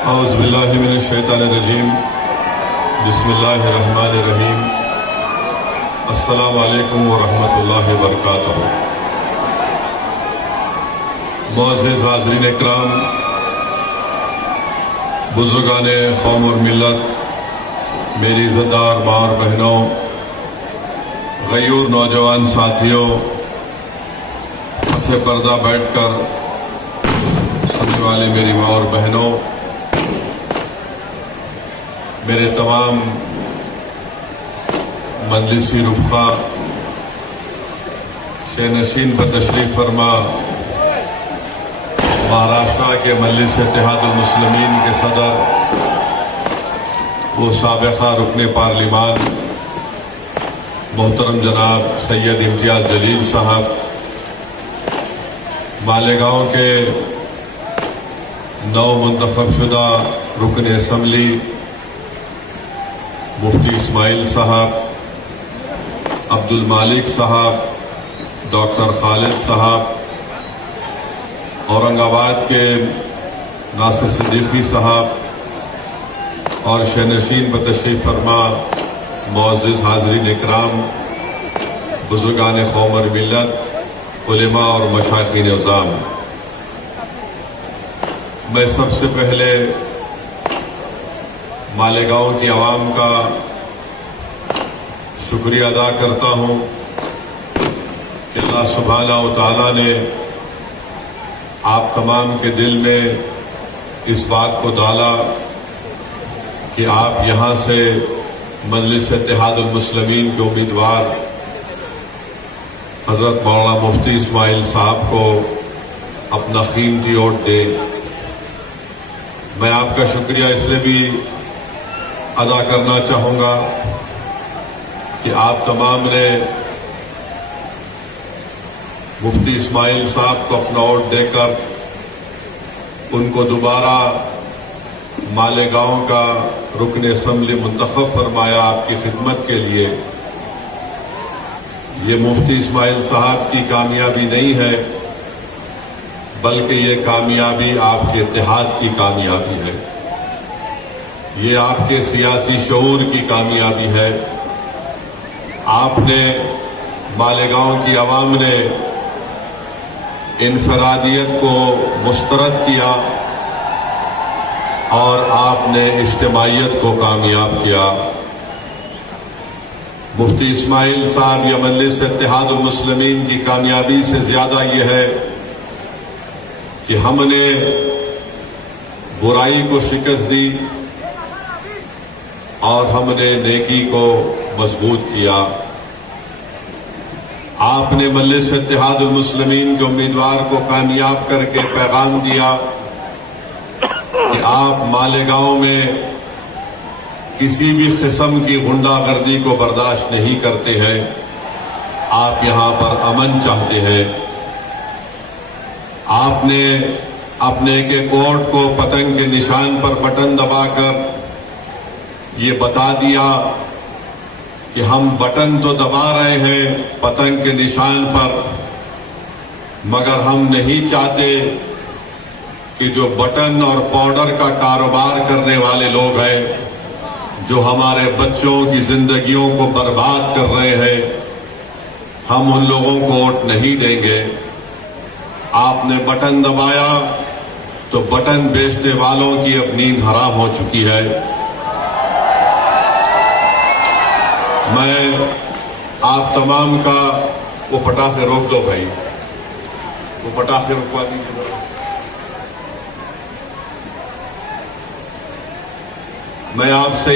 اعوذ باللہ من الشیطان الرجیم بسم اللہ الرحمن الرحیم السلام علیکم ورحمۃ اللہ وبرکاتہ۔ معزز حاضرین اکرام، بزرگان قوم اور ملت، میری عزت دار ماں اور بہنوں، غیور نوجوان ساتھیوں، پس پردہ بیٹھ کر سننے والے میری ماں اور بہنوں، میرے تمام مجلسی رفقا، شینشین پر تشریف فرما مہاراشٹرا کے مجلس اتحاد المسلمین کے صدر وہ سابقہ رکن پارلیمان محترم جناب سید امتیاز جلیل صاحب، مالیگاؤں کے نو منتخب شدہ رکن اسمبلی مفتی اسماعیل صاحب، عبد المالک صاحب، ڈاکٹر خالد صاحب، اورنگ آباد کے ناصر صدیقی صاحب اور شینشین پر تشریف فرما معزز حاضرین اکرام، بزرگان قوم اور ملت، علماء اور مشائخین عظام، میں سب سے پہلے مالیگاؤں کی عوام کا شکریہ ادا کرتا ہوں کہ اللہ سبحانہ و تعالیٰ نے آپ تمام کے دل میں اس بات کو ڈالا کہ آپ یہاں سے مجلس اتحاد المسلمین کے امیدوار حضرت مولانا مفتی اسماعیل صاحب کو اپنا قیمتی ووٹ دیں۔ میں آپ کا شکریہ اس لیے بھی ادا کرنا چاہوں گا کہ آپ تمام نے مفتی اسماعیل صاحب کو اپنا ووٹ دے کر ان کو دوبارہ مالیگاؤں کا رکن اسمبلی منتخب فرمایا آپ کی خدمت کے لیے۔ یہ مفتی اسماعیل صاحب کی کامیابی نہیں ہے، بلکہ یہ کامیابی آپ کے اتحاد کی کامیابی ہے، یہ آپ کے سیاسی شعور کی کامیابی ہے۔ آپ نے مالیگاؤں کی عوام نے انفرادیت کو مسترد کیا اور آپ نے اجتماعیت کو کامیاب کیا۔ مفتی اسماعیل صاحب یا مجلس اتحاد المسلمین کی کامیابی سے زیادہ یہ ہے کہ ہم نے برائی کو شکست دی اور ہم نے نیکی کو مضبوط کیا۔ آپ نے مجلس اتحاد المسلمین کے امیدوار کو کامیاب کر کے پیغام دیا کہ آپ مالیگاؤں میں کسی بھی قسم کی غنڈہ گردی کو برداشت نہیں کرتے ہیں، آپ یہاں پر امن چاہتے ہیں۔ آپ نے اپنے ایک ایک ووٹ کو پتنگ کے نشان پر بٹن دبا کر یہ بتا دیا کہ ہم بٹن تو دبا رہے ہیں پتنگ کے نشان پر، مگر ہم نہیں چاہتے کہ جو بٹن اور پاؤڈر کا کاروبار کرنے والے لوگ ہیں، جو ہمارے بچوں کی زندگیوں کو برباد کر رہے ہیں، ہم ان لوگوں کو ووٹ نہیں دیں گے۔ آپ نے بٹن دبایا تو بٹن بیچنے والوں کی اب نیند حرام ہو چکی ہے۔ میں آپ تمام کا وہ پٹاخے روک دو بھائی، وہ پٹاخے رکوا دیجیے۔ میں آپ سے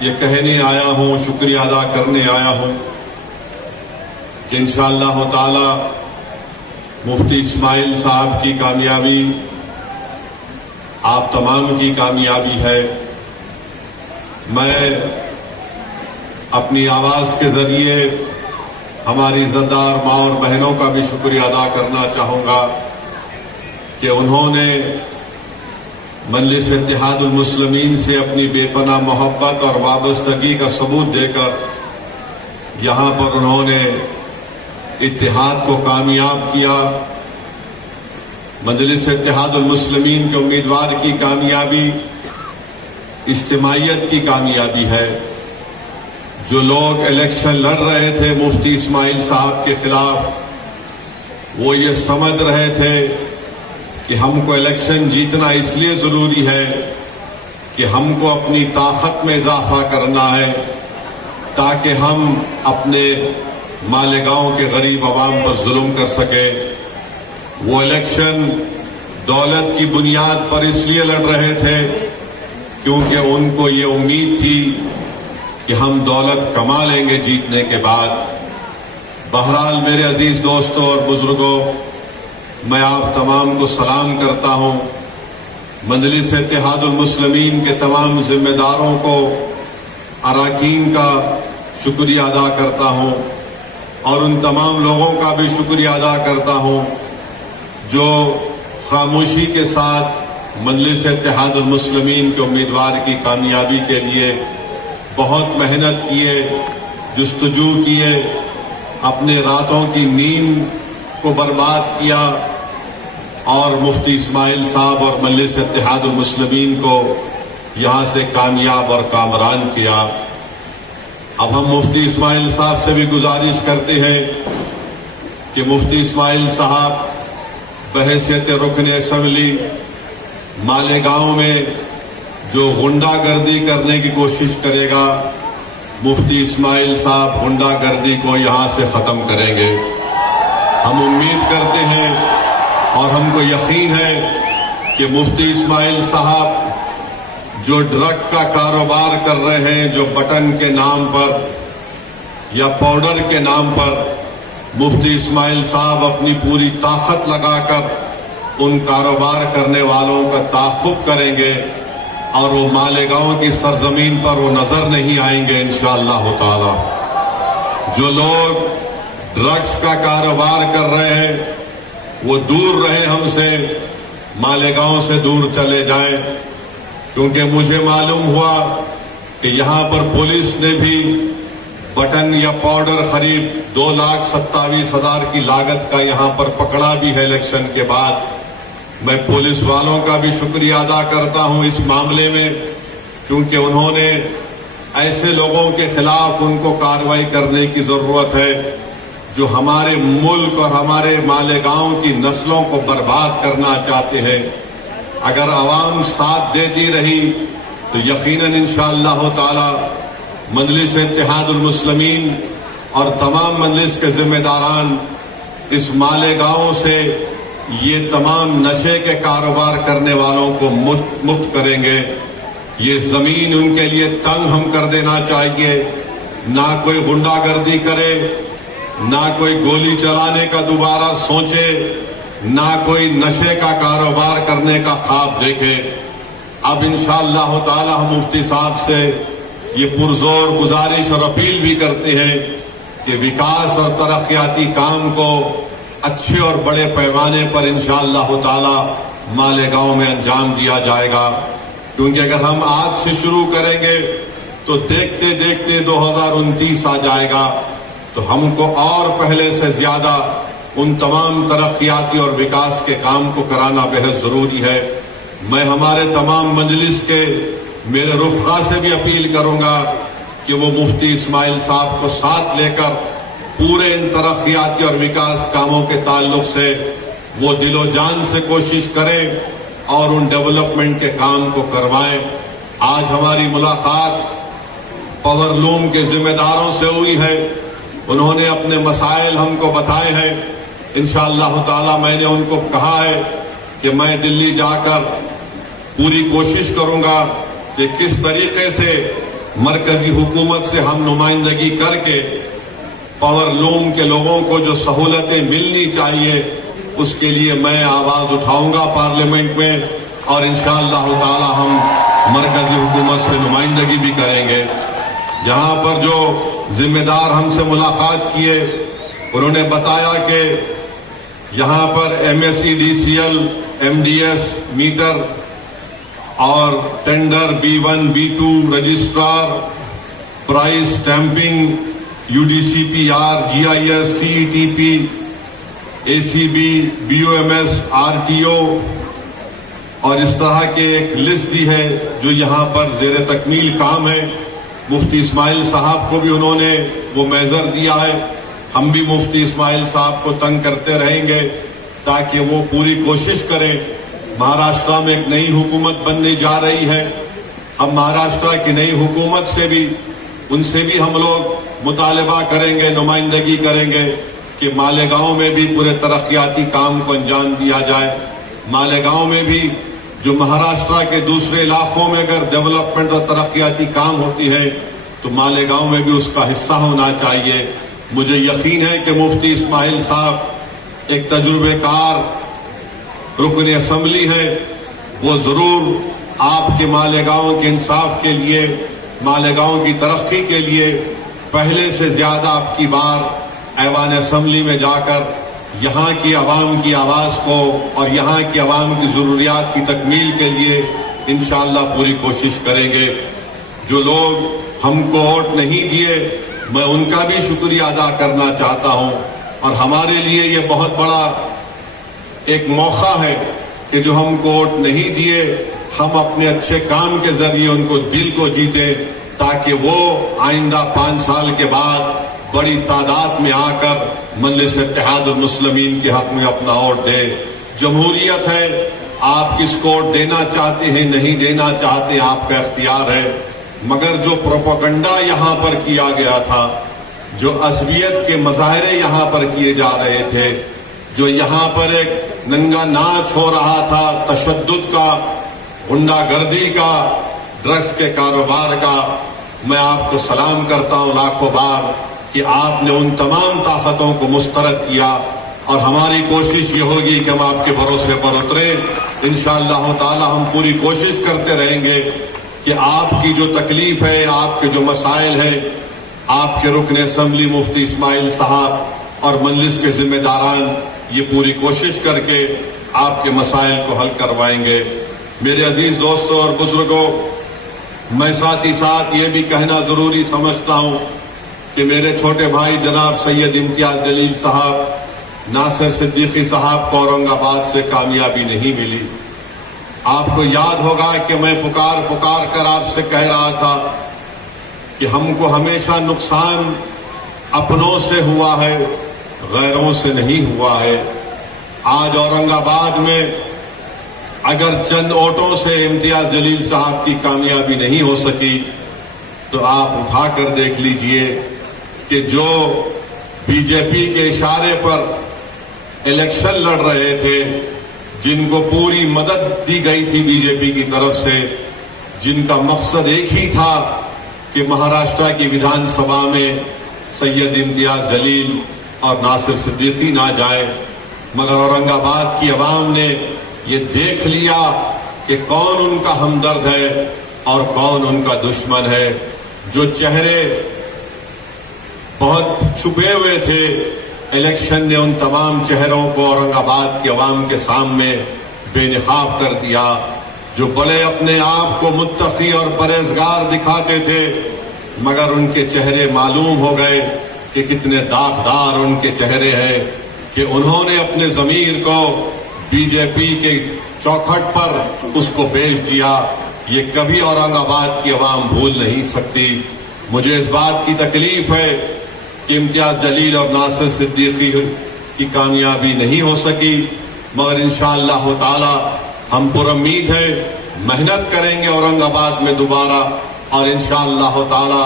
یہ کہنے آیا ہوں، شکریہ ادا کرنے آیا ہوں کہ انشاءاللہ تعالی مفتی اسماعیل صاحب کی کامیابی آپ تمام کی کامیابی ہے۔ میں اپنی آواز کے ذریعے ہماری عزتدار ماں اور بہنوں کا بھی شکریہ ادا کرنا چاہوں گا کہ انہوں نے مجلس اتحاد المسلمین سے اپنی بے پناہ محبت اور وابستگی کا ثبوت دے کر یہاں پر انہوں نے اتحاد کو کامیاب کیا۔ مجلس اتحاد المسلمین کے امیدوار کی کامیابی اجتماعیت کی کامیابی ہے. جو لوگ الیکشن لڑ رہے تھے مفتی اسماعیل صاحب کے خلاف، وہ یہ سمجھ رہے تھے کہ ہم کو الیکشن جیتنا اس لیے ضروری ہے کہ ہم کو اپنی طاقت میں اضافہ کرنا ہے تاکہ ہم اپنے مالیگاؤں کے غریب عوام پر ظلم کر سکے. وہ الیکشن دولت کی بنیاد پر اس لیے لڑ رہے تھے کیونکہ ان کو یہ امید تھی کہ ہم دولت کما لیں گے جیتنے کے بعد. بہرحال میرے عزیز دوستوں اور بزرگوں، میں آپ تمام کو سلام کرتا ہوں. مجلس اتحاد المسلمین کے تمام ذمہ داروں کو، اراکین کا شکریہ ادا کرتا ہوں اور ان تمام لوگوں کا بھی شکریہ ادا کرتا ہوں جو خاموشی کے ساتھ مجلس اتحاد المسلمین کے امیدوار کی کامیابی کے لیے بہت محنت کیے، جستجو کیے، اپنے راتوں کی نیند کو برباد کیا اور مفتی اسماعیل صاحب اور مجلس اتحاد المسلمین کو یہاں سے کامیاب اور کامران کیا. اب ہم مفتی اسماعیل صاحب سے بھی گزارش کرتے ہیں کہ مفتی اسماعیل صاحب بحیثیت رکن اسمبلی مالیگاؤں میں جو غنڈہ گردی کرنے کی کوشش کرے گا، مفتی اسماعیل صاحب غنڈہ گردی کو یہاں سے ختم کریں گے. ہم امید کرتے ہیں اور ہم کو یقین ہے کہ مفتی اسماعیل صاحب جو ڈرگ کا کاروبار کر رہے ہیں، جو بٹن کے نام پر یا پاؤڈر کے نام پر، مفتی اسماعیل صاحب اپنی پوری طاقت لگا کر ان کاروبار کرنے والوں کا تعاقب کریں گے اور وہ مالیگاؤں کی سرزمین پر وہ نظر نہیں آئیں گے انشاءاللہ تعالی. جو لوگ ڈرگز کا کاروبار کر رہے ہیں وہ دور رہے ہم سے، مالیگاؤں سے دور چلے جائیں، کیونکہ مجھے معلوم ہوا کہ یہاں پر پولیس نے بھی بٹن یا پاؤڈر خرید 2,27,000 کی لاگت کا یہاں پر پکڑا بھی ہے الیکشن کے بعد. میں پولیس والوں کا بھی شکریہ ادا کرتا ہوں اس معاملے میں، کیونکہ انہوں نے ایسے لوگوں کے خلاف ان کو کارروائی کرنے کی ضرورت ہے جو ہمارے ملک اور ہمارے مالیگاؤں کی نسلوں کو برباد کرنا چاہتے ہیں. اگر عوام ساتھ دیتی رہی تو یقیناً انشاءاللہ تعالی مجلس اتحاد المسلمین اور تمام مجلس کے ذمہ داران اس مالیگاؤں سے یہ تمام نشے کے کاروبار کرنے والوں کو مکت کریں گے. یہ زمین ان کے لیے تنگ ہم کر دینا چاہیے. نہ کوئی غنڈہ گردی کرے، نہ کوئی گولی چلانے کا دوبارہ سوچے، نہ کوئی نشے کا کاروبار کرنے کا خواب دیکھے. اب انشاءاللہ تعالی ہم مفتی صاحب سے یہ پرزور گزارش اور اپیل بھی کرتے ہیں کہ وکاس اور ترقیاتی کام کو اچھے اور بڑے پیمانے پر انشاءاللہ تعالی مالیگاؤں میں انجام دیا جائے گا. کیونکہ اگر ہم آج سے شروع کریں گے تو دیکھتے دیکھتے 2029 آ جائے گا، تو ہم کو اور پہلے سے زیادہ ان تمام ترقیاتی اور وکاس کے کام کو کرانا بہت ضروری ہے. میں ہمارے تمام مجلس کے میرے رفقا سے بھی اپیل کروں گا کہ وہ مفتی اسماعیل صاحب کو ساتھ لے کر پورے ان ترقیاتی اور وکاس کاموں کے تعلق سے وہ دل و جان سے کوشش کریں اور ان ڈیولپمنٹ کے کام کو کروائیں. آج ہماری ملاقات پاور لوم کے ذمہ داروں سے ہوئی ہے. انہوں نے اپنے مسائل ہم کو بتائے ہیں. انشاءاللہ تعالی میں نے ان کو کہا ہے کہ میں دلی جا کر پوری کوشش کروں گا کہ کس طریقے سے مرکزی حکومت سے ہم نمائندگی کر کے پاور لوم کے لوگوں کو جو سہولتیں ملنی چاہیے اس کے لیے میں آواز اٹھاؤں گا پارلیمنٹ میں، اور انشاءاللہ تعالی ہم مرکزی حکومت سے نمائندگی بھی کریں گے. یہاں پر جو ذمہ دار ہم سے ملاقات کیے انہوں نے بتایا کہ یہاں پر MSEDCL MDS میٹر اور tender B1 B2 registrar prize stamping UDCPR GIS CETP ACB, BOMS, RTO اور اس طرح کے ایک لسٹ دی ہے جو یہاں پر زیر تکمیل کام ہے. مفتی اسماعیل صاحب کو بھی انہوں نے وہ میزر دیا ہے. ہم بھی مفتی اسماعیل صاحب کو تنگ کرتے رہیں گے تاکہ وہ پوری کوشش کریں. مہاراشٹرا میں ایک نئی حکومت بننے جا رہی ہے. ہم مہاراشٹرا کی نئی حکومت سے بھی ان سے بھی ہم لوگ مطالبہ کریں گے, نمائندگی کریں گے کہ مالیگاؤں میں بھی پورے ترقیاتی کام کو انجام دیا جائے. مالیگاؤں میں بھی جو مہاراشٹرا کے دوسرے علاقوں میں اگر ڈیولپمنٹ اور ترقیاتی کام ہوتی ہے تو مالیگاؤں میں بھی اس کا حصہ ہونا چاہیے. مجھے یقین ہے کہ مفتی اسماعیل صاحب ایک تجربے کار رکن اسمبلی ہے. وہ ضرور آپ کے مالیگاؤں کے انصاف کے لیے, مالیگاؤں کی ترقی کے لیے پہلے سے زیادہ آپ کی بار ایوان اسمبلی میں جا کر یہاں کی عوام کی آواز کو اور یہاں کی عوام کی ضروریات کی تکمیل کے لیے انشاءاللہ پوری کوشش کریں گے. جو لوگ ہم کو ووٹ نہیں دیے میں ان کا بھی شکریہ ادا کرنا چاہتا ہوں, اور ہمارے لیے یہ بہت بڑا ایک موقع ہے کہ جو ہم کو ووٹ نہیں دیے ہم اپنے اچھے کام کے ذریعے ان کو دل کو جیتے تاکہ وہ آئندہ 5 سال کے بعد بڑی تعداد میں آ کر مجلس اتحاد المسلمین کے حق میں اپنا ووٹ دے. جمہوریت ہے, آپ کس کو ووٹ دینا چاہتے ہیں نہیں دینا چاہتے آپ کا اختیار ہے, مگر جو پروپیگنڈا یہاں پر کیا گیا تھا, جو عصبیت کے مظاہرے یہاں پر کیے جا رہے تھے, جو یہاں پر ایک ننگا ناچ ہو رہا تھا تشدد کا, غنڈہ گردی کا, ڈرگس کے کاروبار کا, میں آپ کو سلام کرتا ہوں لاکھوں بار کہ آپ نے ان تمام طاقتوں کو مسترد کیا, اور ہماری کوشش یہ ہوگی کہ ہم آپ کے بھروسے پر اتریں. انشاءاللہ تعالی ہم پوری کوشش کرتے رہیں گے کہ آپ کی جو تکلیف ہے, آپ کے جو مسائل ہیں, آپ کے رکن اسمبلی مفتی اسماعیل صاحب اور مجلس کے ذمہ داران یہ پوری کوشش کر کے آپ کے مسائل کو حل کروائیں گے. میرے عزیز دوستوں اور بزرگوں, میں ساتھ ہی ساتھ یہ بھی کہنا ضروری سمجھتا ہوں کہ میرے چھوٹے بھائی جناب سید امتیاز جلیل صاحب, ناصر صدیقی صاحب کو اورنگ آباد سے کامیابی نہیں ملی. آپ کو یاد ہوگا کہ میں پکار کر آپ سے کہہ رہا تھا کہ ہم کو ہمیشہ نقصان اپنوں سے ہوا ہے, غیروں سے نہیں ہوا ہے. آج اورنگ آباد میں اگر چند ووٹوں سے امتیاز جلیل صاحب کی کامیابی نہیں ہو سکی تو آپ اٹھا کر دیکھ لیجئے کہ جو بی جے پی کے اشارے پر الیکشن لڑ رہے تھے, جن کو پوری مدد دی گئی تھی بی جے پی کی طرف سے, جن کا مقصد ایک ہی تھا کہ مہاراشٹرا کی ویدھان سبھا میں سید امتیاز جلیل اور ناصر صدیقی نہ جائیں, مگر اورنگ آباد کی عوام نے یہ دیکھ لیا کہ کون ان کا ہمدرد ہے اور کون ان کا دشمن ہے. جو چہرے بہت چھپے ہوئے تھے, الیکشن نے ان تمام چہروں کو اورنگ آباد کی عوام کے سامنے بے نقاب کر دیا. جو بڑے اپنے آپ کو متقی اور پرہیزگار دکھاتے تھے, مگر ان کے چہرے معلوم ہو گئے کہ کتنے داغدار ان کے چہرے ہیں, کہ انہوں نے اپنے ضمیر کو بی جے پی کے چوکھٹ پر اس کو بیچ دیا. یہ کبھی اورنگ آباد کی عوام بھول نہیں سکتی. مجھے اس بات کی تکلیف ہے کہ امتیاز جلیل اور ناصر صدیقی کی کامیابی نہیں ہو سکی, مگر انشاءاللہ تعالی ہم پر امید ہے, محنت کریں گے اورنگ آباد میں دوبارہ, اور انشاءاللہ تعالی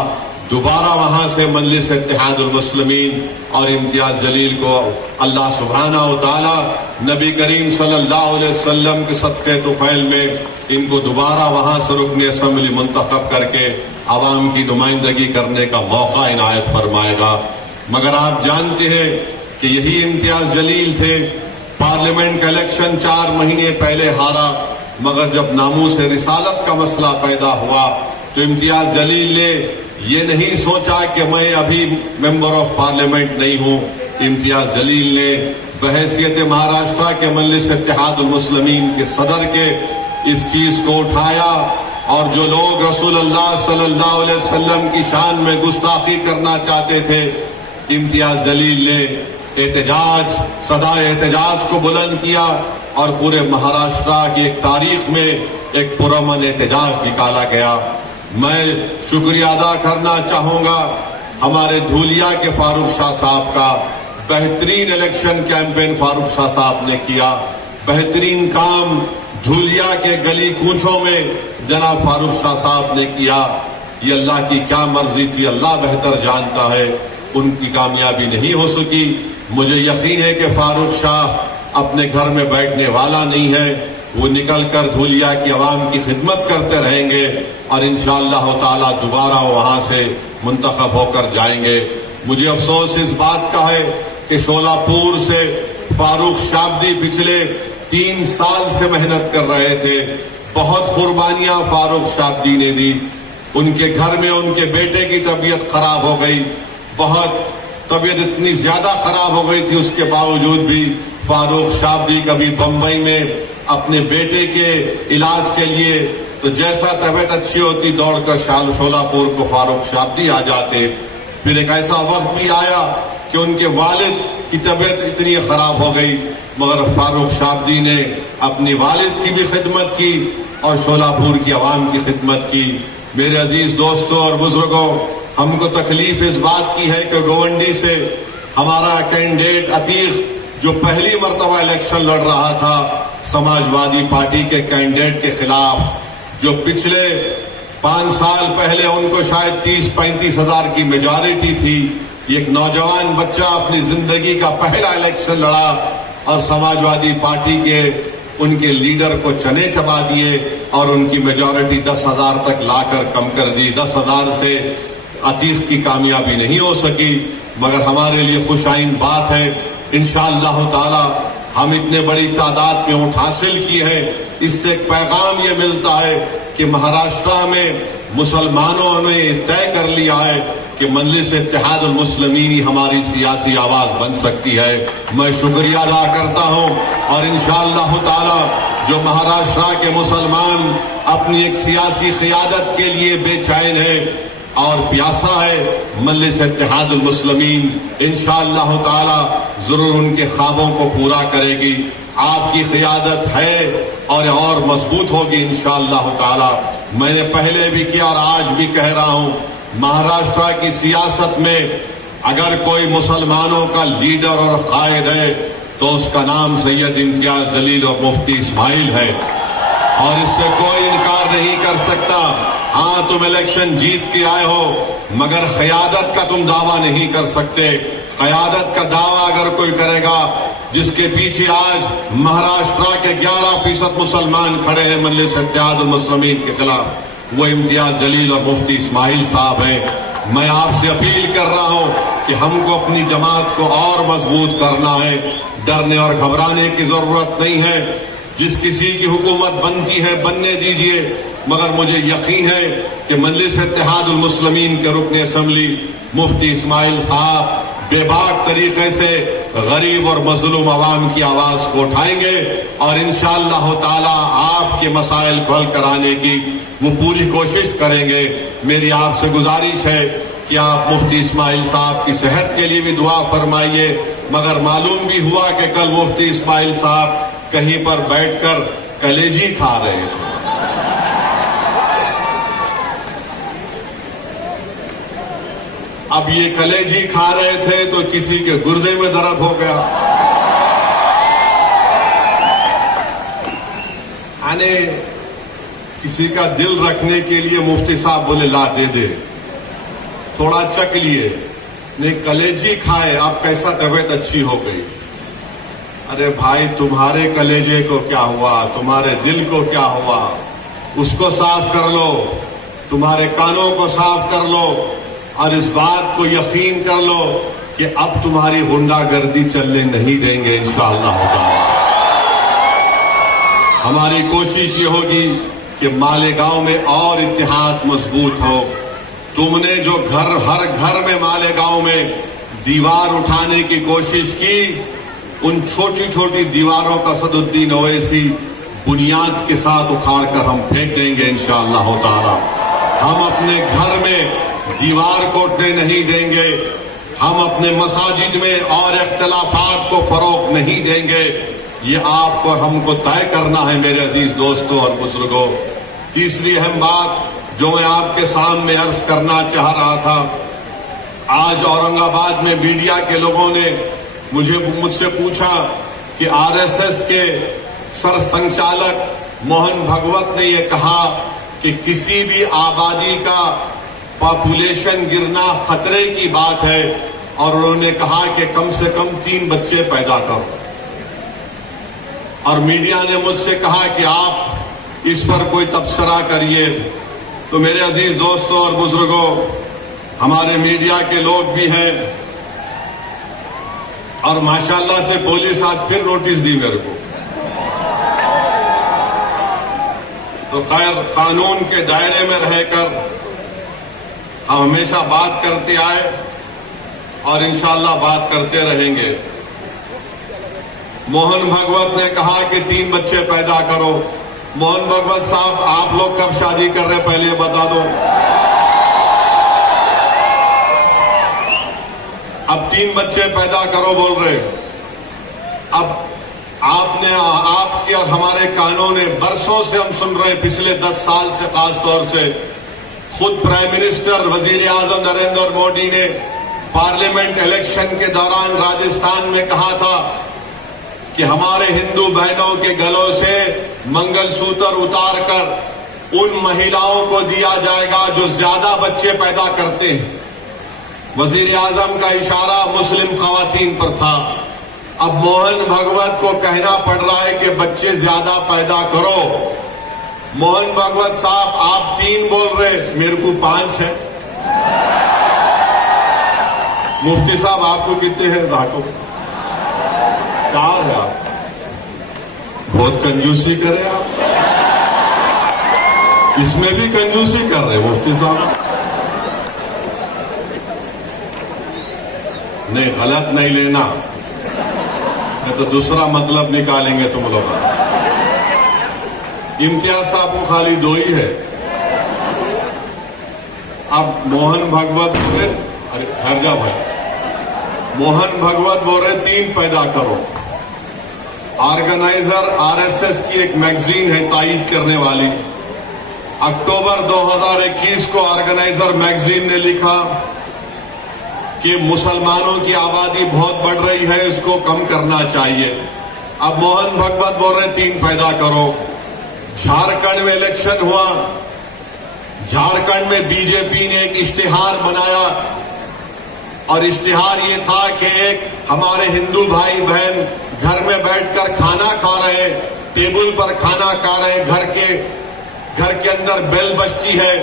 دوبارہ وہاں سے مجلس اتحاد المسلمین اور امتیاز جلیل کو اللہ سبحانہ و تعالی نبی کریم صلی اللہ علیہ وسلم کے صدقے طفیل میں ان کو دوبارہ وہاں سے رکن اسمبلی منتخب کر کے عوام کی نمائندگی کرنے کا موقع عنایت فرمائے گا. مگر آپ جانتے ہیں کہ یہی امتیاز جلیل تھے, پارلیمنٹ کا الیکشن 4 مہینے پہلے ہارا, مگر جب ناموس رسالت کا مسئلہ پیدا ہوا تو امتیاز جلیل نے یہ نہیں سوچا کہ میں ابھی ممبر آف پارلیمنٹ نہیں ہوں. امتیاز جلیل نے بحیثیت مہاراشٹرا کے مجلس اتحاد المسلمین کے صدر کے اس چیز کو اٹھایا, اور جو لوگ رسول اللہ صلی اللہ علیہ وسلم کی شان میں گستاخی کرنا چاہتے تھے, امتیاز جلیل نے احتجاج صدائے احتجاج کو بلند کیا اور پورے مہاراشٹر کی ایک تاریخ میں ایک پرامن احتجاج نکالا گیا. میں شکریہ ادا کرنا چاہوں گا ہمارے دھولیا کے فاروق شاہ صاحب کا. بہترین الیکشن کیمپین فاروق شاہ صاحب نے کیا. بہترین کام دھولیا کے گلی کوچوں میں جناب فاروق شاہ صاحب نے کیا. یہ اللہ کی کیا مرضی تھی، اللہ بہتر جانتا ہے. ان کی کامیابی نہیں ہو سکی. مجھے یقین ہے کہ فاروق شاہ اپنے گھر میں بیٹھنے والا نہیں ہے. وہ نکل کر دھولیا کی عوام کی خدمت کرتے رہیں گے اور انشاءاللہ تعالی دوبارہ وہاں سے منتخب ہو کر جائیں گے. مجھے افسوس اس بات کا ہے کہ شولاپور سے فاروق شابدی پچھلے 3 سال سے محنت کر رہے تھے. بہت قربانیاں فاروق شابدی نے دی. ان کے گھر میں ان کے بیٹے کی طبیعت خراب ہو گئی. بہت طبیعت اتنی زیادہ خراب ہو گئی تھی، اس کے باوجود بھی فاروق شابدی کبھی بمبئی میں اپنے بیٹے کے علاج کے لیے تو جیسا طبیعت اچھی ہوتی دوڑ کر شولاپور کو فاروق شابدی آ جاتے. پھر ایک ایسا وقت بھی آیا کہ ان کے والد کی طبیعت اتنی خراب ہو گئی، مگر فاروق شابدی نے اپنی والد کی بھی خدمت کی اور شولاپور کی عوام کی خدمت کی. میرے عزیز دوستوں اور بزرگوں، ہم کو تکلیف اس بات کی ہے کہ گوونڈی سے ہمارا کینڈیڈیٹ عتیق جو پہلی مرتبہ الیکشن لڑ رہا تھا سماجوادی پارٹی کے کینڈیڈیٹ کے خلاف، جو پچھلے 5 سال پہلے ان کو شاید 30-35 ہزار کی میجارٹی تھی، ایک نوجوان بچہ اپنی زندگی کا پہلا الیکشن لڑا اور سماجوادی پارٹی کے ان کے لیڈر کو چنے چبا دیے اور ان کی میجارٹی 10,000 تک لا کر کم کر دی. 10,000 سے عتیق کی کامیابی نہیں ہو سکی، مگر ہمارے لیے خوش آئند بات ہے. انشاءاللہ تعالی ہم اتنے بڑی تعداد میں ووٹ حاصل کی ہے. اس سے ایک پیغام یہ ملتا ہے کہ مہاراشٹر میں مسلمانوں نے طے کر لیا ہے کہ مجلس اتحاد المسلمین ہی ہماری سیاسی آواز بن سکتی ہے. میں شکریہ ادا کرتا ہوں اور انشاءاللہ تعالی جو مہاراشٹر کے مسلمان اپنی ایک سیاسی قیادت کے لیے بے چین ہے اور پیاسا ہے، مجلس اتحاد المسلمین انشاءاللہ تعالی ضرور ان کے خوابوں کو پورا کرے گی. آپ کی قیادت ہے اور مضبوط ہوگی انشاءاللہ تعالی. میں نے پہلے بھی کیا اور آج بھی کہہ رہا ہوں، مہاراشٹر کی سیاست میں اگر کوئی مسلمانوں کا لیڈر اور قائد ہے تو اس کا نام سید امتیاز جلیل اور مفتی اسماعیل ہے اور اس سے کوئی انکار نہیں کر سکتا. ہاں تم الیکشن جیت کے آئے ہو مگر قیادت کا تم دعویٰ نہیں کر سکتے. قیادت کا دعویٰ اگر کوئی کرے گا جس کے پیچھے آج مہاراشٹر کے 11% مسلمان کھڑے ہیں مجلس اتحاد المسلمین کے خلاف، وہ امتیاز جلیل اور مفتی اسماعیل صاحب ہیں. میں آپ سے اپیل کر رہا ہوں کہ ہم کو اپنی جماعت کو اور مضبوط کرنا ہے. ڈرنے اور گھبرانے کی ضرورت نہیں ہے. جس کسی کی حکومت بنتی ہے بننے دیجئے، مگر مجھے یقین ہے کہ مجلس اتحاد المسلمین کے رکن اسمبلی مفتی اسماعیل صاحب بے باک طریقے سے غریب اور مظلوم عوام کی آواز کو اٹھائیں گے اور انشاءاللہ تعالی آپ کے مسائل کو حل کرانے کی وہ پوری کوشش کریں گے. میری آپ سے گزارش ہے کہ آپ مفتی اسماعیل صاحب کی صحت کے لیے بھی دعا فرمائیے. مگر معلوم بھی ہوا کہ کل مفتی اسماعیل صاحب کہیں پر بیٹھ کر کلیجی کھا رہے تھے. اب یہ کلیجی کھا رہے تھے تو کسی کے گردے میں درد ہو گیا. یعنی کسی کا دل رکھنے کے لیے مفتی صاحب بولے لا دے دے، تھوڑا چک لیے، نہیں کلیجی کھائے، اب کیسا طبیعت اچھی ہو گئی. ارے بھائی تمہارے کلیجے کو کیا ہوا، تمہارے دل کو کیا ہوا، اس کو صاف کر لو، تمہارے کانوں کو صاف کر لو اور اس بات کو یقین کر لو کہ اب تمہاری غنڈہ گردی چلنے نہیں دیں گے انشاءاللہ تعالی. ہماری کوشش یہ ہوگی کہ مالیگاؤں میں اور اتحاد مضبوط ہو. تم نے جو ہر گھر میں مالیگاؤں میں دیوار اٹھانے کی کوشش کی، ان چھوٹی چھوٹی دیواروں کا اسدالدین اویسی بنیاد کے ساتھ اکھاڑ کر ہم پھینک دیں گے انشاءاللہ تعالی. ہم اپنے گھر میں دیوار کو اٹھنے نہیں دیں گے. ہم اپنے مساجد میں اور اختلافات کو فروغ نہیں دیں گے. یہ آپ کو اور ہم کو طے کرنا ہے میرے عزیز دوستوں اور بزرگوں. تیسری اہم بات جو میں آپ کے سامنے عرض کرنا چاہ رہا تھا، آج اورنگ آباد میں میڈیا کے لوگوں نے مجھ سے پوچھا کہ RSS کے سر سنچالک موہن بھگوت نے یہ کہا کہ کسی بھی آبادی کا پاپولیشن گرنا خطرے کی بات ہے، اور انہوں نے کہا کہ کم سے کم 3 بچے پیدا کرو. اور میڈیا نے مجھ سے کہا کہ آپ اس پر کوئی تبصرہ کریے. تو میرے عزیز دوستوں اور بزرگوں، ہمارے میڈیا کے لوگ بھی ہیں، اور ماشاءاللہ سے پولیس آج پھر نوٹس دی میرے کو. تو خیر، قانون کے دائرے میں رہ کر ہم ہمیشہ بات کرتے آئے اور انشاءاللہ بات کرتے رہیں گے. موہن بھگوت نے کہا کہ 3 بچے پیدا کرو. موہن بھگوت صاحب، آپ لوگ کب شادی کر رہے پہلے یہ بتا دو. اب 3 بچے پیدا کرو بول رہے. اب آپ کے اور ہمارے کانوں نے برسوں سے ہم سن رہے، پچھلے 10 سال سے خاص طور سے خود پرائم منسٹر وزیر اعظم نریندر مودی نے پارلیمنٹ الیکشن کے دوران راجستھان میں کہا تھا کہ ہمارے ہندو بہنوں کے گلوں سے منگل سوتر اتار کر ان مہیلاؤں کو دیا جائے گا جو زیادہ بچے پیدا کرتے ہیں. وزیر اعظم کا اشارہ مسلم خواتین پر تھا. اب موہن بھگوت کو کہنا پڑ رہا ہے کہ بچے زیادہ پیدا کرو. موہن بھگوت صاحب، آپ 3 بول رہے، میرے کو 5 ہے. مفتی صاحب آپ کو کتنے ہیں؟ دھاٹو 4 ہے. آپ بہت کنجوسی کرے، آپ اس میں بھی کنجوسی کر رہے مفتی صاحب. نہیں، غلط نہیں لینا، تو دوسرا مطلب نکالیں گے تم لوگ. امتیاز صاحب کو خالی 2 ہی ہے. اب موہن بھگوت بول رہے، ارے ٹھہر جا بھائی، موہن بھگوت بول رہے 3 پیدا کرو. آرگنائزر RSS کی ایک میگزین ہے تائید کرنے والی، اکتوبر 2021 کو آرگنائزر میگزین نے لکھا کہ مسلمانوں کی آبادی بہت بڑھ رہی ہے، اس کو کم کرنا چاہیے. اب موہن بھگوت بول رہے 3 پیدا کرو. جھارکھنڈ میں الیکشن ہوا، جھارکھنڈ میں BJP نے ایک اشتہار بنایا، اور اشتہار یہ تھا کہ ایک ہمارے ہندو بھائی بہن گھر میں بیٹھ کر کھانا کھا رہے، ٹیبل پر کھانا کھا رہے، گھر کے اندر بیل بجتی ہے،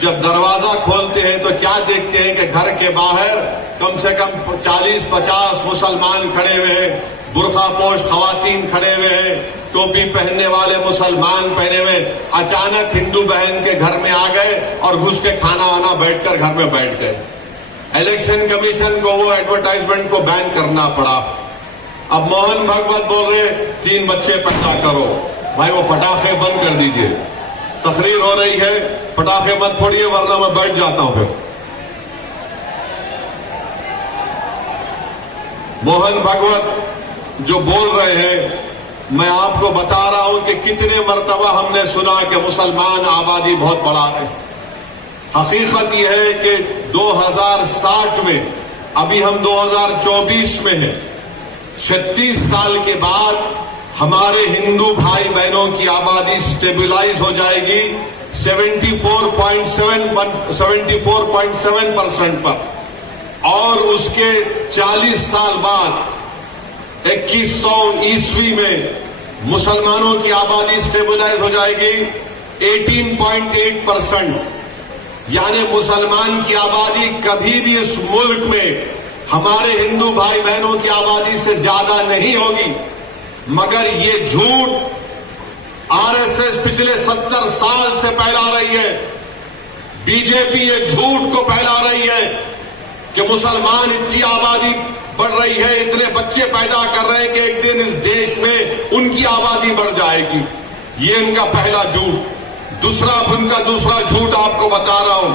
جب دروازہ کھولتے ہیں تو کیا دیکھتے ہیں کہ گھر کے باہر کم سے کم 40-50 مسلمان کھڑے ہوئے ہیں، برقع پوش خواتین کھڑے ہوئے ہیں، ٹوپی پہننے والے مسلمان پہنے ہوئے. اچانک ہندو بہن کے گھر میں آ گئے اور گھس کے کھانا وانا بیٹھ کر گھر میں بیٹھ گئے. الیکشن کمیشن کو وہ ایڈورٹائزمنٹ کو بین کرنا پڑا. اب موہن بھگوت بول رہے 3 بچے پیدا کرو. بھائی وہ پٹاخے بند کر دیجئے، تقریر ہو رہی ہے، پٹاخے مت پھوڑیے ورنہ میں بیٹھ جاتا ہوں. پھر موہن بھگوت جو بول رہے ہیں، میں آپ کو بتا رہا ہوں کہ کتنے مرتبہ ہم نے سنا کہ مسلمان آبادی بہت بڑا ہے. حقیقت یہ ہے کہ 2060 میں، ابھی ہم 2024 میں ہیں، 36 سال کے بعد ہمارے ہندو بھائی بہنوں کی آبادی سٹیبلائز ہو جائے گی 74.7% پر، اور اس کے 40 سال بعد 2100 عیسوی میں مسلمانوں کی آبادی سٹیبلائز ہو جائے گی 18.8%. یعنی مسلمان کی آبادی کبھی بھی اس ملک میں ہمارے ہندو بھائی بہنوں کی آبادی سے زیادہ نہیں ہوگی. مگر یہ جھوٹ RSS پچھلے 70 سال سے پھیلا رہی ہے. BJP یہ جھوٹ کو پھیلا رہی ہے کہ مسلمان اتنی آبادی بڑھ رہی ہے، اتنے بچے پیدا کر رہے ہیں کہ ایک دن اس دیش میں ان کی آبادی بڑھ جائے گی. یہ ان کا پہلا جھوٹ. ان کا دوسرا جھوٹ آپ کو بتا رہا ہوں.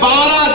12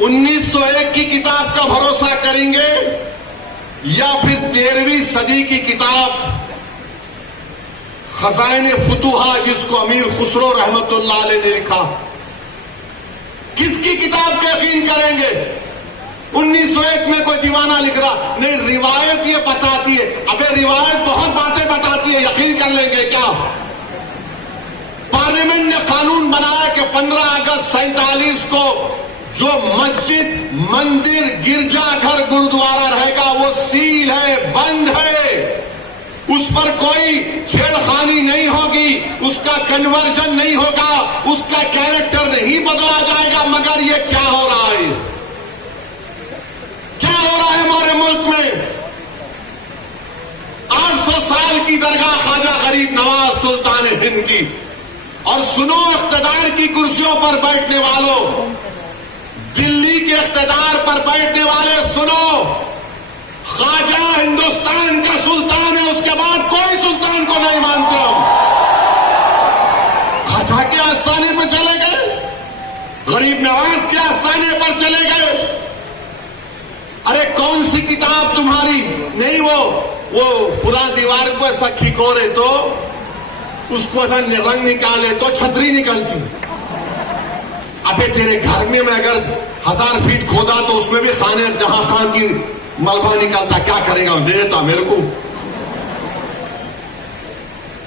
1901 کی کتاب کا بھروسہ کریں گے یا پھر 13ویں صدی کی کتاب خزائن فتوحہ جس کو امیر خسرو رحمت اللہ علیہ نے لکھا؟ کس کی کتاب پہ یقین کریں گے؟ 1901 میں کوئی دیوانہ لکھ رہا نہیں، روایت یہ بتاتی ہے. ابے روایت بہت باتیں بتاتی ہے، یقین کر لیں گے کیا؟ پارلیمنٹ نے قانون بنایا کہ 15 اگست 47 کو جو مسجد، مندر، گرجا گھر، گرودوارا رہے گا وہ سیل ہے، بند ہے، اس پر کوئی چھیڑ خانی نہیں ہوگی، اس کا کنورژن نہیں ہوگا، اس کا کیریکٹر نہیں بدلا جائے گا. مگر یہ کیا ہو رہا ہے؟ کیا ہو رہا ہے ہمارے ملک میں؟ 800 سال کی درگاہ خواجہ غریب نواز سلطان ہند کی. اور سنو اقتدار کی کرسیوں پر بیٹھنے والوں، دلی کے اقتدار پر بیٹھنے والے سنو، خواجہ ہندوستان کا سلطان ہے، اس کے بعد کوئی سلطان کو نہیں مانتے ہم. خواجہ کے آستانے پہ چلے گئے، غریب نواز کے آستانے پر چلے گئے. ارے کون سی کتاب تمہاری؟ نہیں وہ فلاں دیوار کو ایسا کھکورے تو اس کو ایسا رنگ نکالے تو چھتری نکلتی. ابے تیرے گھر میں اگر 1000 فیٹ کھودا تو اس میں بھی خانے جہاں خان کی ملبہ نکلتا، کیا کرے گا؟ دے دیتا میرے کو،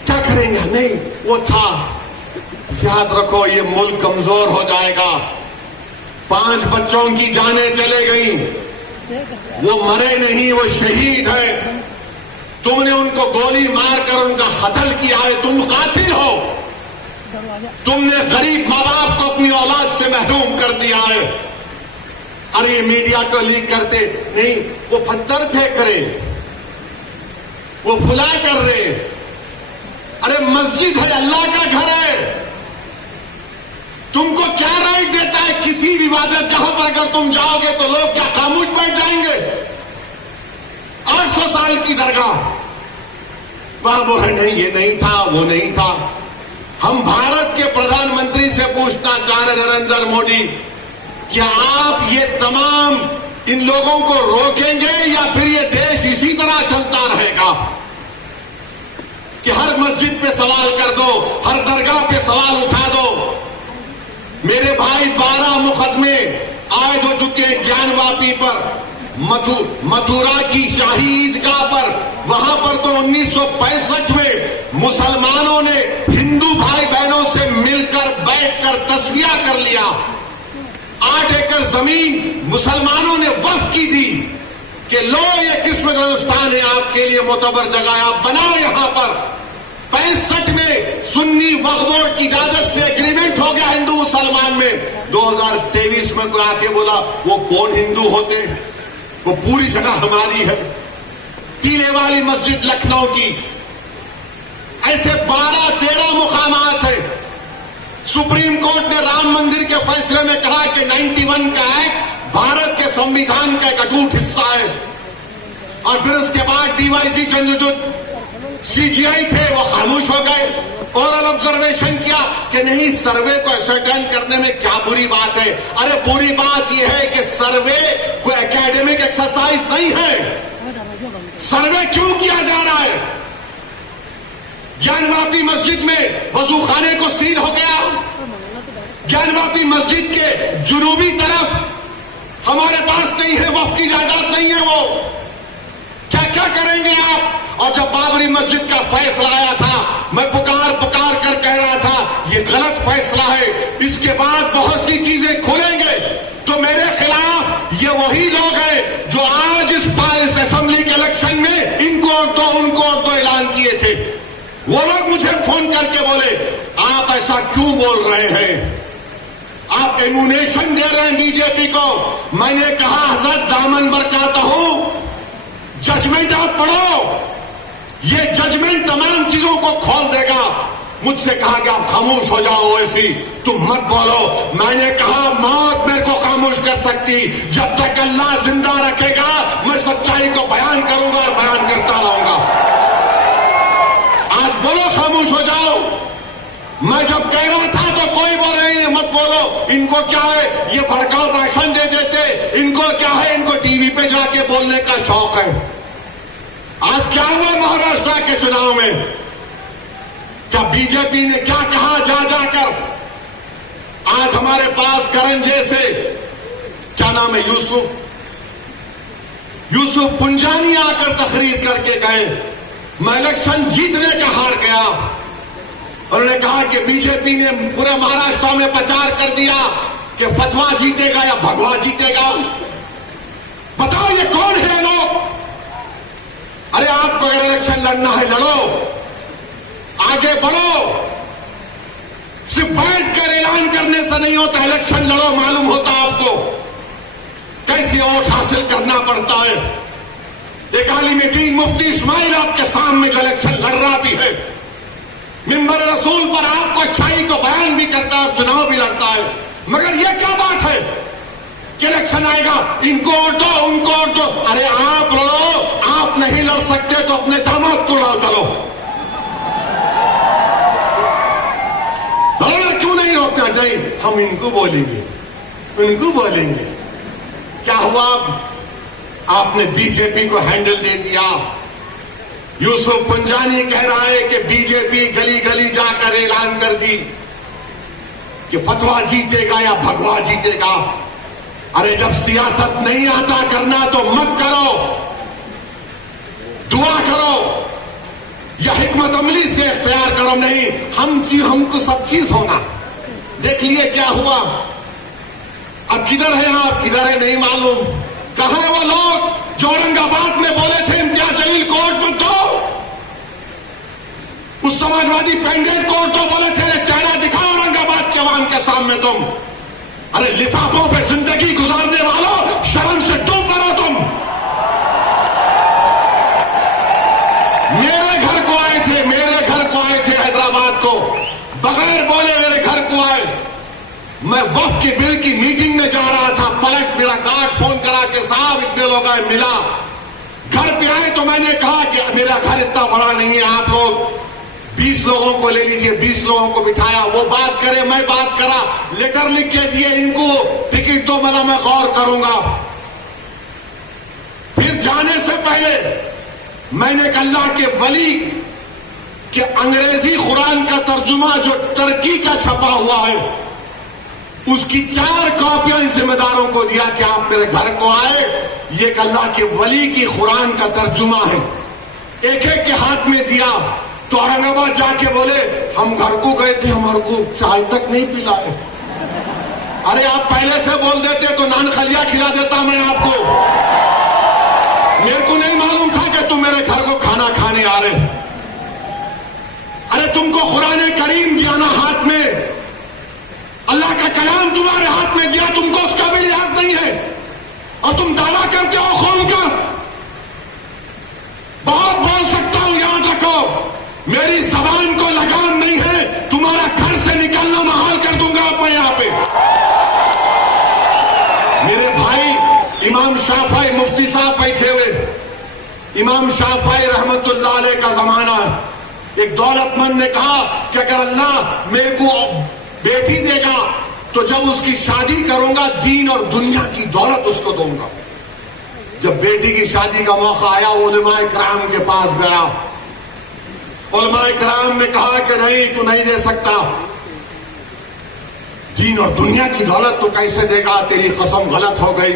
کیا کریں گے؟ نہیں وہ تھا. یاد رکھو یہ ملک کمزور ہو جائے گا. 5 بچوں کی جانیں چلے گئیں، وہ مرے نہیں، وہ شہید ہے. تم نے ان کو گولی مار کر ان کا قتل کیا ہے، تم قاتل ہو. تم نے غریب ماں باپ کو اپنی اولاد سے محروم کر دیا ہے. ارے یہ میڈیا کو لیک کرتے نہیں، وہ پتھر پھینک رہے، وہ پھلا کر رہے. ارے مسجد ہے، اللہ کا گھر ہے. تم کو کیا رائٹ دیتا ہے کسی بھی عبادت گاہ پر اگر تم جاؤ گے تو لوگ کیا خاموش بیٹھ جائیں گے؟ 800 سال کی درگاہ وہاں وہ ہے نہیں، یہ نہیں تھا، وہ نہیں تھا. ہم بھارت کے پردھان منتری سے پوچھنا چاہ رہے نریندر مودی، کیا آپ یہ تمام ان لوگوں کو روکیں گے یا پھر یہ دیش اسی طرح چلتا رہے گا کہ ہر مسجد پہ سوال کر دو، ہر درگاہ پہ سوال اٹھا دو؟ میرے بھائی 12 مقدمے عائد ہو چکے ہیں گیان واپی پر، متھورا کی شاہی عیدگاہ پر. وہاں پر تو 1965 میں مسلمانوں نے ہندو بھائی بہنوں سے مل کر بیٹھ کر تصفیہ کر لیا. 8 ایکڑ زمین مسلمانوں نے وقف کی تھی کہ لو یہ قسم گلستان ہے، آپ کے لیے معتبر جگہ ہے، آپ بناؤ یہاں پر. 65 میں سنی وقف بورڈ کی اجازت سے ایگریمنٹ ہو گیا ہندو مسلمان میں. 2023 میں کوئی آ کے بولا وہ کون ہندو ہوتے، وہ پوری جگہ ہماری ہے. ٹیلے والی مسجد لکھنؤ کی، ایسے 12-13 مقامات ہیں. سپریم کورٹ نے رام مندر کے فیصلے میں کہا کہ 91 کا ایکٹ بھارت کے سمویدھان کا ایک اٹوٹ حصہ ہے. اور پھر اس کے بعد ڈی وائی سی چندرچوڈ CGI تھے، وہ خاموش ہو گئے. اورل آبزرویشن کیا کہ نہیں، سروے کو اسرٹین کرنے میں کیا بری بات ہے؟ ارے بری بات یہ ہے کہ سروے کوئی اکیڈمک ایکسرسائز نہیں ہے. سروے کیوں کیا جا رہا ہے؟ گیان واپی مسجد میں وضو خانے کو سیل ہو گیا. گیان واپی مسجد کے جنوبی طرف ہمارے پاس نہیں ہے، وقف کی جائیداد نہیں ہے. وہ کیا کریں گے آپ؟ اور جب بابری مسجد کا فیصلہ آیا تھا، میں پکار کر کہہ رہا تھا یہ غلط فیصلہ ہے، اس کے بعد بہت سی چیزیں کھلیں گے. تو میرے خلاف یہ وہی لوگ ہیں جو آج اس اسمبلی کے الیکشن میں ان کو تو اعلان کیے تھے. وہ لوگ مجھے فون کر کے بولے آپ ایسا کیوں بول رہے ہیں، آپ ایمونیشن دے رہے ہیں بی جے پی کو. میں نے کہا حضرت دامن برکاتا ہوں، ججمنٹ آپ پڑھو، یہ ججمنٹ تمام چیزوں کو کھول دے گا. مجھ سے کہا کہ آپ خاموش ہو جاؤ، ایسی تم مت بولو. میں نے کہا موت میرے کو خاموش کر سکتی، جب تک اللہ زندہ رکھے گا میں سچائی کو بیان کروں گا اور بیان کرتا رہوں گا. آج بولو خاموش ہو جاؤ. میں جب کہہ رہا تھا تو کوئی بول رہے ہیں مت بولو، ان کو کیا ہے، یہ بھڑکاؤ بھاشن دے ان کو کیا ہے, ان کو ٹی وی پہ جا کے بولنے کا شوق ہے. آج کیا ہوا مہاراشٹر کے چناؤ میں؟ کیا بی جے پی نے کیا کہا جا جا کر؟ آج ہمارے پاس کرنجے سے کیا نام ہے یوسف پنجانی آ کر تقریر کر کے گئے, میں الیکشن جیتنے کا ہار گیا. انہوں نے کہا کہ بی جے پی نے پورے مہاراشٹر میں پرچار کر دیا کہ فتوا جیتے گا یا بھگوا جیتے گا. بتاؤ یہ کون ہے لوگ؟ ارے آپ کو اگر الیکشن لڑنا ہے لڑو, آگے بڑھو. صرف بیٹھ کر اعلان کرنے سے نہیں ہوتا, الیکشن لڑو. معلوم ہوتا آپ کو کیسے ووٹ حاصل کرنا پڑتا ہے. ایک عالم دین مفتی اسماعیل آپ کے سامنے جو الیکشن لڑ رہا بھی ہے, منبر رسول پر آپ کو اچھائی کو بیان بھی کرتا ہے, چناؤ بھی لڑتا ہے. مگر یہ کیا بات ہے کہ الیکشن آئے گا ان کو ووٹو ان کو ووٹو. ارے آپ لڑو, آپ نہیں لڑ سکتے تو اپنے داماد کو لڑاؤ. چلو لڑنا کیوں نہیں روکتے؟ نہیں, ہم ان کو بولیں گے, ان کو بولیں گے. کیا ہوا؟ آپ نے بی جے پی کو ہینڈل دے دیا. یوسف پنجانی کہہ رہا ہے کہ بی جے پی گلی گلی جا کر اعلان کر دی کہ فتوا جیتے گا یا بھگوا جیتے گا. ارے جب سیاست نہیں آتا کرنا تو مت کرو, دعا کرو یا حکمت عملی سے اختیار کرو. نہیں, ہم کو سب چیز ہونا. دیکھ لیے کیا ہوا. اب کدھر ہے آپ, کدھر ہے نہیں معلوم. کہاں ہیں وہ لوگ جو اورنگ آباد میں بولے تھے امتیاز جلیل کوٹ مت دو؟ اس سماجوادی پینڈنٹ کوٹ تو بولے تھے چہرہ دکھاؤ اورنگ آباد کے عوام کے سامنے تم. ارے لفافوں پہ زندگی گزارنے والوں, شرم سے ڈوب کرو تم. میرے گھر کو آئے تھے حیدرآباد کو, بغیر بولے میرے گھر کو آئے. میں وقت کے بل کی میٹنگ میں جا رہا تھا, پلٹ میرا گارڈ فون کرا کہ صاحب اتنے لوگ آئے. ملا, گھر پہ آئے تو میں نے کہا کہ میرا گھر اتنا بڑا نہیں ہے, آپ لوگ 20 لوگوں کو لے لیجئے. 20 لوگوں کو بٹھایا, وہ بات کرے میں بات کرا, لیٹر لکھ کے دیے ان کو, ٹکٹ دو, میں غور کروں گا. پھر جانے سے پہلے میں نے ایک اللہ کے ولی کہ انگریزی قرآن کا ترجمہ جو ترکی کا چھپا ہوا ہے اس کی 4 کاپیاں ان ذمہ داروں کو دیا کہ آپ میرے گھر کو آئے, یہ ایک اللہ کے ولی کی قرآن کا ترجمہ ہے. ایک ایک کے ہاتھ میں دیا تو اورنگ آباد جا کے بولے ہم گھر کو گئے تھے, ہمارے کو چائے تک نہیں پلائے. ارے آپ پہلے سے بول دیتے تو نان خلیا کھلا دیتا میں آپ کو. میرے کو نہیں معلوم تھا کہ تم میرے گھر کو کھانا کھانے آ رہے. ارے تم کو قرآن کریم دیا نا ہاتھ میں, اللہ کا کلام تمہارے ہاتھ میں دیا, تم کو اس کا بھی لحاظ نہیں ہے اور تم دعویٰ کرتے ہو قوم کا. بہت بول سکتا ہوں, یاد رکھو میری زبان کو لگام نہیں ہے, تمہارا گھر سے نکلنا محال کر دوں گا میں یہاں پہ. میرے بھائی امام شافعی مفتی صاحب بیٹھے ہوئے, امام شافعی رحمت اللہ علیہ کا زمانہ ہے. ایک دولت مند نے کہا کہ اگر اللہ میرے کو بیٹی دے گا تو جب اس کی شادی کروں گا دین اور دنیا کی دولت اس کو دوں گا. جب بیٹی کی شادی کا موقع آیا علماء کرام کے پاس گیا. علماء کرام نے کہا کہ نہیں, تو نہیں دے سکتا, دین اور دنیا کی دولت تو کیسے دے گا, تیری قسم غلط ہو گئی.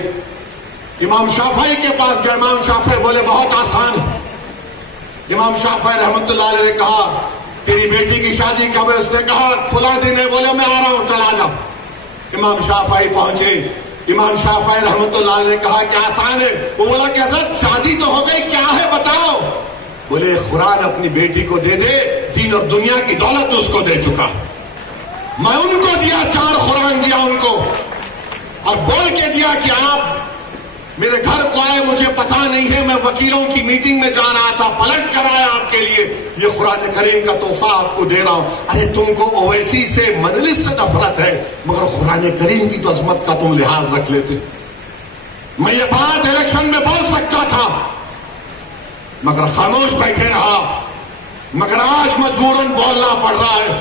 امام شافعی کے پاس گئے, امام شافعی بولے بہت آسان ہے. امام شافعی رحمت اللہ علیہ نے کہا تیری بیٹی کی شادی کب ہے؟ اس نے کہا فلاں دن ہے. بولے میں آ رہا ہوں, چلا جا. امام شافعی پہنچے, امام شافعی رحمت اللہ علیہ نے کہا کہ آسان ہے. وہ بولا کہ حضرت شادی تو ہو گئی, کیا ہے بتاؤ. بولے قرآن اپنی بیٹی کو دے دے, دین اور دنیا کی دولت اس کو دے چکا. میں ان کو دیا, 4 قرآن دیا ان کو, اور بول کے دیا کہ آپ میرے گھر کو آئے, مجھے پتا نہیں ہے, میں وکیلوں کی میٹنگ میں جا رہا تھا, پلٹ کر آیا آپ کے لیے, یہ قرآن کریم کا تحفہ آپ کو دے رہا ہوں. ارے تم کو اویسی سے مجلس سے نفرت ہے, مگر قرآن کریم کی تو عظمت کا تم لحاظ رکھ لیتے. میں یہ بات الیکشن میں بول سکتا تھا مگر خاموش بیٹھے رہا, مگر آج مجبوراً بولنا پڑ رہا ہے.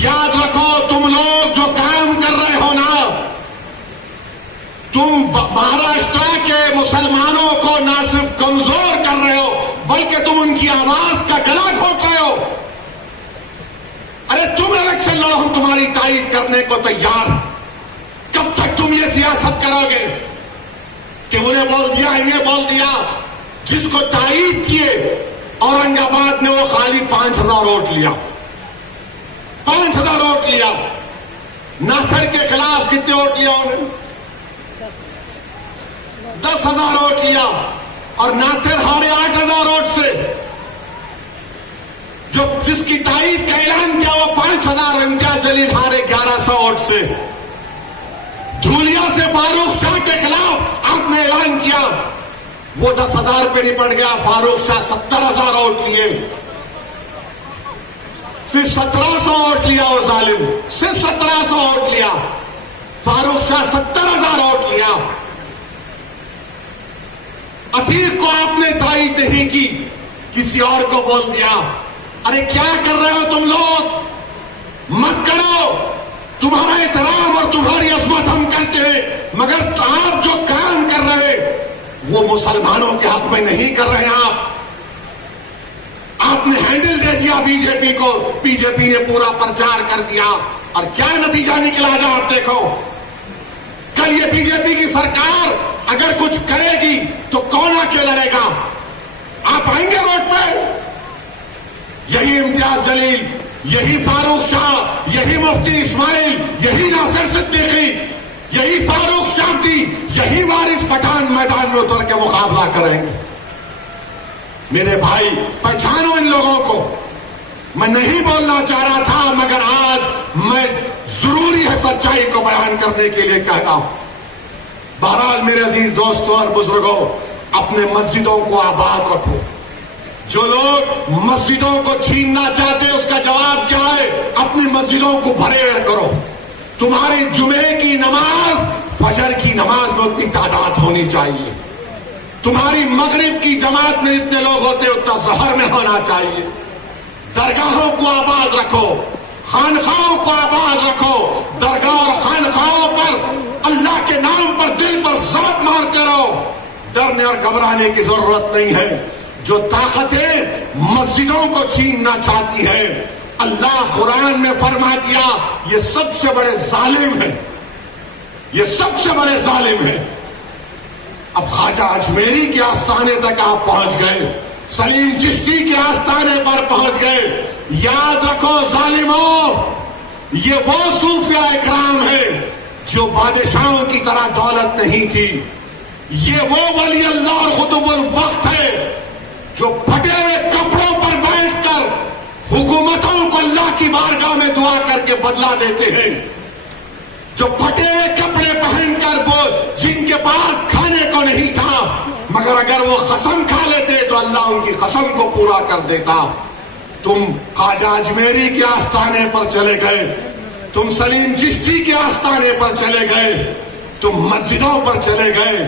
یاد رکھو تم لوگ جو کام کر رہے ہو نا, تم مہاراشٹر کے مسلمانوں کو نہ صرف کمزور کر رہے ہو بلکہ تم ان کی آواز کا گلا گھونٹ رہے ہو. ارے تم الیکشن لڑو، ہم تمہاری تائید کرنے کو تیار. کب تک تم یہ سیاست کرو گے کہ انہیں بول دیا انہیں بول دیا؟ جس کو تائید کیے اورنگ آباد نے وہ خالی 5,000 ووٹ لیا. 5,000 ووٹ لیا. ناصر کے خلاف کتنے ووٹ لیا انہوں نے؟ 10,000 ووٹ لیا. اور ناصر ہارے 8,000 ووٹ سے. جو جس کی تائید کا اعلان کیا وہ 5,000. امتیاز جلیل ہارے 1,100 ووٹ سے. دھولیا سے فاروق شاہ کے خلاف آپ نے اعلان کیا، وہ 10,000 پہ نپٹ گیا. فاروق شاہ 70,000 ووٹ لیے. صرف 1,700 ووٹ لیا وہ ظالم، صرف 1,700 ووٹ لیا. فاروق شاہ 70,000 ووٹ لیا. عتیق کو آپ نے تائید نہیں کی، کسی اور کو بول دیا. ارے کیا کر رہے ہو تم لوگ؟ مت کرو. تمہارا احترام اور تمہاری عظمت ہم کرتے ہیں، مگر آپ جو کام کر رہے وہ مسلمانوں کے حق میں نہیں کر رہے. آپ نے ہینڈل دے دیا بی جے پی کو. بی جے پی نے پورا پرچار کر دیا اور کیا نتیجہ نکلا جا آپ دیکھو. کل یہ بی جے پی کی سرکار اگر کچھ کرے گی تو کون آ کے لڑے گا؟ آپ آئیں گے روڈ پہ؟ یہی امتیاز جلیل، یہی فاروق شاہ، یہی مفتی اسماعیل، یہی ناصر صدیقی، یہی فاروق شاہدی، یہی وارث پٹھان میدان میں اتر کے مقابلہ کریں گے. میرے بھائی پہچانو ان لوگوں کو. میں نہیں بولنا چاہ رہا تھا مگر آج میں ضروری ہے سچائی کو بیان کرنے کے لیے کہہ رہا ہوں. بہرحال میرے عزیز دوستوں اور بزرگوں، اپنے مسجدوں کو آباد رکھو. جو لوگ مسجدوں کو چھیننا چاہتے ہیں اس کا جواب کیا ہے؟ اپنی مسجدوں کو بھرے کرو. تمہاری جمعے کی نماز فجر کی نماز میں اتنی تعداد ہونی چاہیے. تمہاری مغرب کی جماعت میں اتنے لوگ ہوتے اتنا ظہر میں ہونا چاہیے. درگاہوں کو آباد رکھو، خانخواہوں کو آباد رکھو. درگاہ اور خانخواہوں پر اللہ کے نام پر دل پر ضرب مارتے رہو. ڈرنے اور گھبرانے کی ضرورت نہیں ہے. جو طاقتیں مسجدوں کو چھیننا چاہتی ہیں، اللہ قرآن میں فرما دیا یہ سب سے بڑے ظالم ہیں، یہ سب سے بڑے ظالم ہیں. اب خواجہ اجمیری کے آستانے تک آپ پہنچ گئے، سلیم چشتی کے آستانے پر پہنچ گئے. یاد رکھو ظالموں، یہ وہ صوفیاء اکرام ہیں جو بادشاہوں کی طرح دولت نہیں تھی. یہ وہ ولی اللہ اور قطب الوقت ہے جو پھٹے ہوئے کپڑوں پر بیٹھ کر حکومتوں کو اللہ کی بارگاہ میں دعا کر کے بدلا دیتے ہیں. جو پھٹے ہوئے کپڑے پہن کر وہ جن کے پاس کھانے کو نہیں تھا مگر اگر وہ قسم کھا لیتے تو اللہ ان کی قسم کو پورا کر دیتا. تم خواجہ اجمیری کے آستانے پر چلے گئے، تم سلیم چشتی کے آستانے پر چلے گئے، تم مسجدوں پر چلے گئے.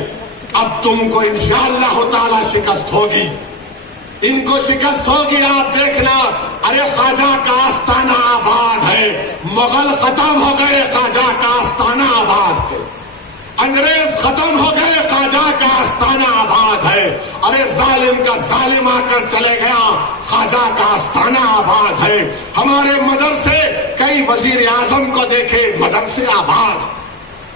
اب تم کو انشاءاللہ تعالی شکست ہوگی، ان کو شکست ہوگی. آپ دیکھنا، ارے خواجہ کا آستانہ آباد ہے. مغل ختم ہو گئے، خواجہ کا آستانہ آباد ہے. انگریز ختم ہو گئے، خواجہ کا آستانہ آباد ہے. ارے ظالم کا ظالم آ کر چلے گیا، خواجہ کا آستانہ آباد ہے. ہمارے مدرسے کئی وزیر اعظم کو دیکھے، مدرسے آباد.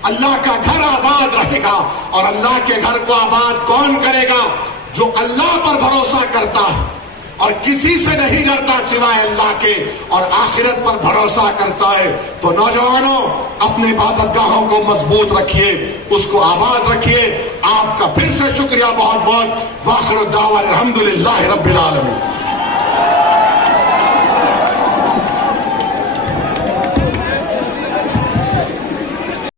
اللہ کا گھر آباد رہے گا. اور اللہ کے گھر کو آباد کون کرے گا؟ جو اللہ پر بھروسہ کرتا ہے اور کسی سے نہیں ڈرتا سوائے اللہ کے، اور آخرت پر بھروسہ کرتا ہے. تو نوجوانوں، اپنے عبادت گاہوں کو مضبوط رکھیے، اس کو آباد رکھیے. آپ کا پھر سے شکریہ بہت بہت. وآخر الدعوان الحمدللہ رب العالمین.